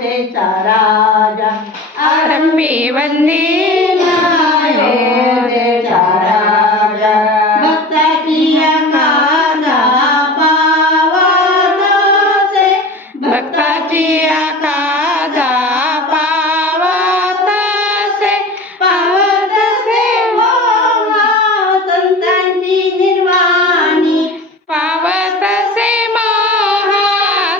अयोध्येचा राजा आरंभी वंदीन अयोध्येचा राजा भक्ताची आकाजा पावत असे भक्ताची आकाजा पावत असे पावत असे मोहा संतांची निर्वाणी पावत असे मोहा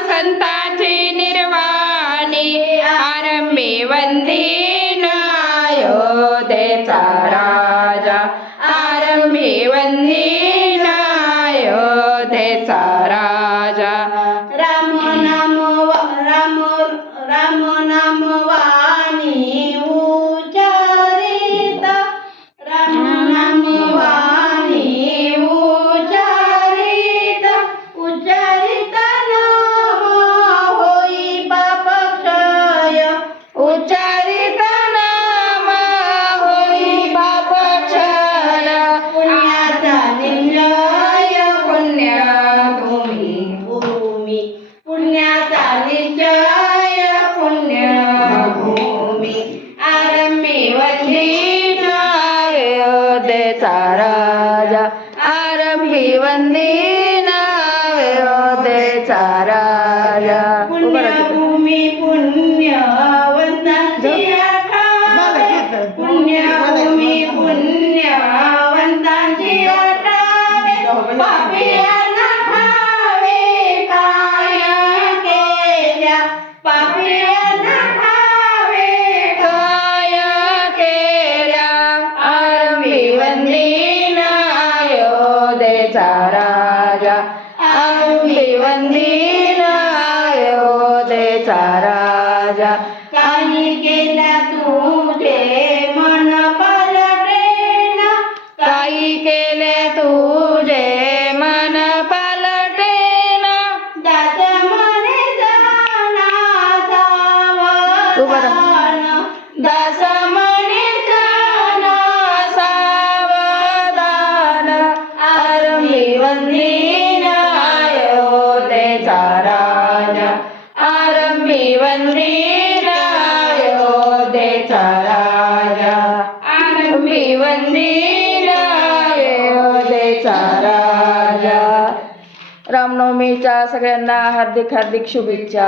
संताची निर्वाणी आरंभी वंदीन अयोध्येचा राजा आरंभी वंदीन अयोध्येचा राजा राम नाम वाणी उच्चारित राम नाम वाणी उच्चारित उच्चारित नाम होई पापक्षय उच्चारित नाम होई पापक्षय पुण्याचा निश्चय पुण्यभूमी पुण्याचा निश्चय पुण्यभूमी आरंभी वंदीन अयोध्येचा राजा आरंभी वंदीन अयोध्येचा राजा पुण्यभूमी पुण्यवंतांची आठावे पुण्यभूमी पुण्यवंतांची आठावे पापियांना ठावे काय केल्या पापियांना ठावे काय केल्या आरंभी वंदीन अयोध्येचा राजा आरंभी वंदीन अयोध्येचा राजा काही केल्या तुझे मन पलटेन काही केले तुझे मन पलटेन दास मने जाना सावधान दास मने जाना सावधान आरंभी वंदीन अयोध्येचा राजा आरंभी वंदीन अयोध्येचा राजा आरंभी वंदीन अयोध्येचा राजा रामनवमीच्या सगळ्यांना हार्दिक शुभेच्छा.